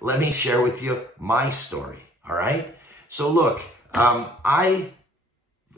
Let me share with you my story, all right? So look, I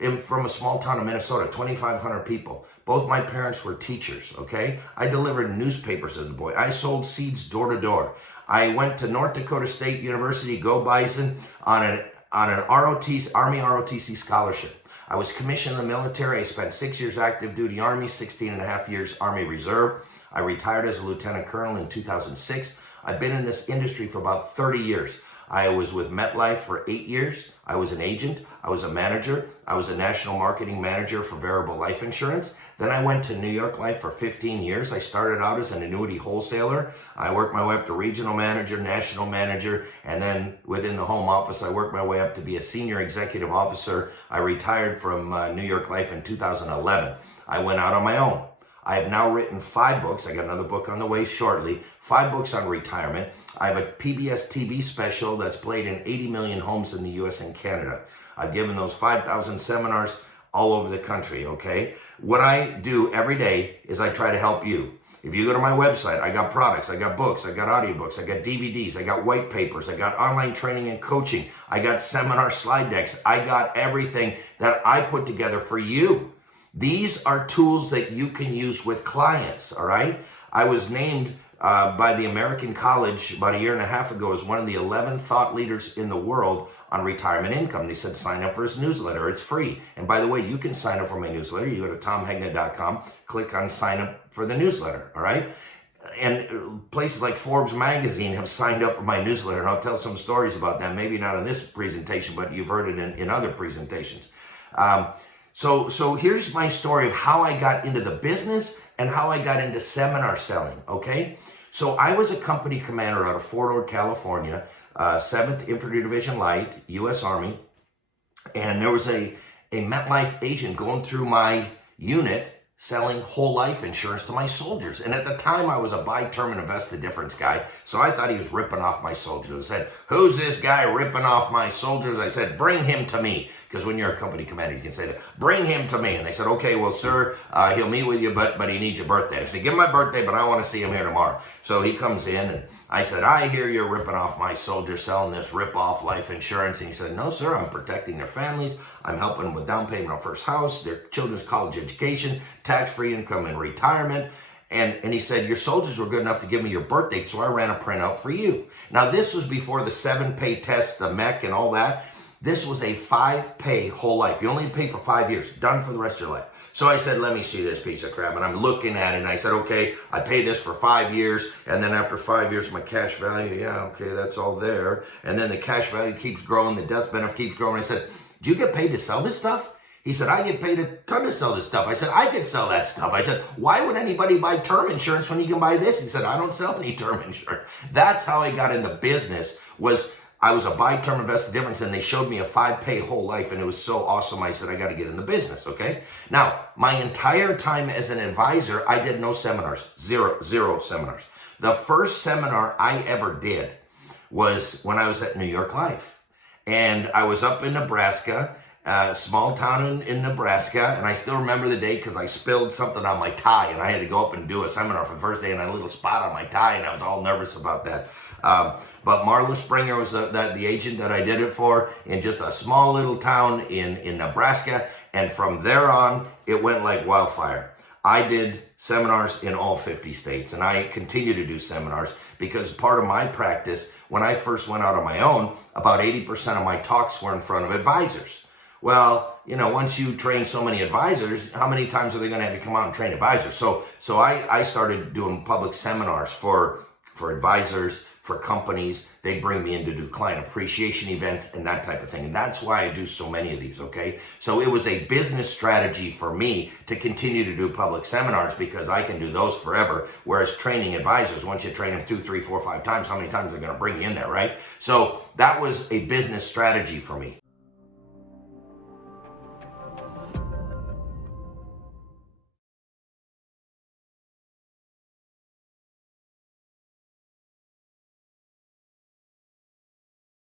am from a small town of Minnesota, 2,500 people. Both my parents were teachers, okay? I delivered newspapers as a boy. I sold seeds door to door. I went to North Dakota State University, go Bison, on an Army ROTC scholarship. I was commissioned in the military. I spent 6 years active duty Army, 16 and a half years Army Reserve. I retired as a lieutenant colonel in 2006. I've been in this industry for about 30 years. I was with MetLife for 8 years. I was an agent. I was a manager. I was a national marketing manager for variable life insurance. Then I went to New York Life for 15 years. I started out as an annuity wholesaler. I worked my way up to regional manager, national manager, and then within the home office, I worked my way up to be a senior executive officer. I retired from New York Life in 2011. I went out on my own. I have now written 5 books. I got another book on the way shortly. 5 books on retirement. I have a PBS TV special that's played in 80 million homes in the US and Canada. I've given those 5,000 seminars all over the country, okay? What I do every day is I try to help you. If you go to my website, I got products, I got books, I got audiobooks, I got DVDs, I got white papers, I got online training and coaching, I got seminar slide decks, I got everything that I put together for you. These are tools that you can use with clients, all right? I was named by the American College about a year and a half ago as one of the 11 thought leaders in the world on retirement income. They said, sign up for his newsletter. It's free. And by the way, you can sign up for my newsletter. You go to tomhegna.com, click on sign up for the newsletter, all right? And places like Forbes magazine have signed up for my newsletter, and I'll tell some stories about that. Maybe not in this presentation, but you've heard it in other presentations. So here's my story of how I got into the business and how I got into seminar selling, okay? So I was a company commander out of Fort Ord, California, 7th Infantry Division Light, U.S. Army, and there was a MetLife agent going through my unit selling whole life insurance to my soldiers. And at the time, I was a buy term and invest the difference guy, so I thought he was ripping off my soldiers. I said, who's this guy ripping off my soldiers? I said, bring him to me. Because when you're a company commander, you can say that. Bring him to me. And they said, okay, well, sir, he'll meet with you, but he needs your birthday. I said, give him my birthday, but I want to see him here tomorrow. So he comes in, and I said, I hear you're ripping off my soldiers, selling this rip-off life insurance. And he said, no, sir, I'm protecting their families. I'm helping them with down payment on first house, their children's college education, tax-free income in retirement. And he said, your soldiers were good enough to give me your birth date, so I ran a printout for you. Now, this was before the 7-pay test, the MEC, and all that. This was a 5-pay whole life. You only pay for 5 years, done for the rest of your life. So I said, let me see this piece of crap. And I'm looking at it, and I said, okay, I pay this for 5 years, and then after 5 years, my cash value, yeah, okay, that's all there. And then the cash value keeps growing, the death benefit keeps growing. I said, do you get paid to sell this stuff? He said, I get paid a ton to sell this stuff. I said, I could sell that stuff. I said, why would anybody buy term insurance when you can buy this? He said, I don't sell any term insurance. That's how I got into business. I was a buy term invest the difference, and they showed me a 5-pay whole life, and it was so awesome. I said, I got to get in the business, okay? Now, my entire time as an advisor, I did no seminars, zero seminars. The first seminar I ever did was when I was at New York Life, and I was up in Nebraska, small town in Nebraska, and I still remember the day because I spilled something on my tie, and I had to go up and do a seminar for the first day, and I had a little spot on my tie, and I was all nervous about that. But Marla Springer was the agent that I did it for in just a small little town in Nebraska, and from there on, it went like wildfire. I did seminars in all 50 states, and I continue to do seminars because part of my practice, when I first went out on my own, about 80% of my talks were in front of advisors. Well, you know, once you train so many advisors, how many times are they going to have you come out and train advisors? So I started doing public seminars for advisors, for companies. They bring me in to do client appreciation events and that type of thing. And that's why I do so many of these, okay? So it was a business strategy for me to continue to do public seminars because I can do those forever. Whereas training advisors, once you train them 2, 3, 4, 5 times, how many times are they going to bring you in there, right? So that was a business strategy for me.